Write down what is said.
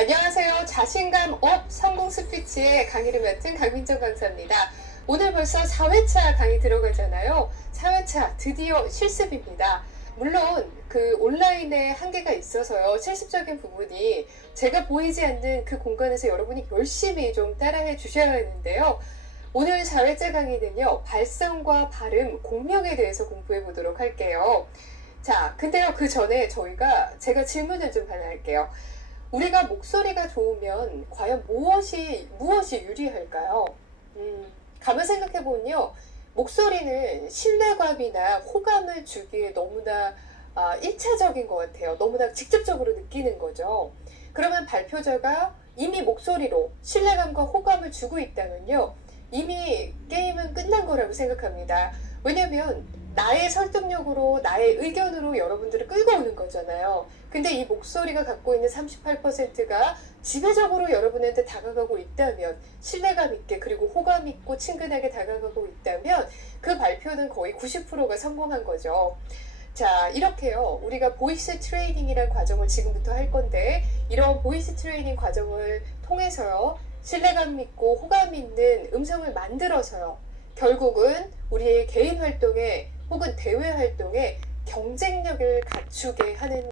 안녕하세요. 자신감 업 성공 스피치의 강의를 맡은 강민정 강사입니다. 오늘 벌써 4회차 강의 들어가잖아요. 4회차 드디어 실습입니다. 물론 그 온라인에 한계가 있어서요. 실습적인 부분이 제가 보이지 않는 그 공간에서 여러분이 열심히 좀 따라해 주셔야 하는데요. 오늘 4회차 강의는요. 발성과 발음, 공명에 대해서 공부해 보도록 할게요. 자, 근데요. 그 전에 저희가 제가 질문을 좀 하나 할게요. 우리가 목소리가 좋으면 과연 무엇이 무엇이 유리할까요? 음, 가만 생각해 보면요, 목소리는 신뢰감이나 호감을 주기에 너무나 아, 1차적인 것 같아요. 너무나 직접적으로 느끼는 거죠. 그러면 발표자가 이미 목소리로 신뢰감과 호감을 주고 있다면요, 이미 게임은 끝난 거라고 생각합니다. 왜냐면 나의 설득력으로 나의 의견으로 여러분들을 끌고 오는 거잖아요. 근데 이 목소리가 갖고 있는 38%가 지배적으로 여러분한테 다가가고 있다면 신뢰감 있게 그리고 호감 있고 친근하게 다가가고 있다면 그 발표는 거의 90%가 성공한 거죠. 자, 이렇게요. 우리가 보이스 트레이닝이라는 과정을 지금부터 할 건데 이런 보이스 트레이닝 과정을 통해서요. 신뢰감 있고 호감 있는 음성을 만들어서요. 결국은 우리의 개인 활동에 혹은 대외 활동에 경쟁력을 갖추게 하는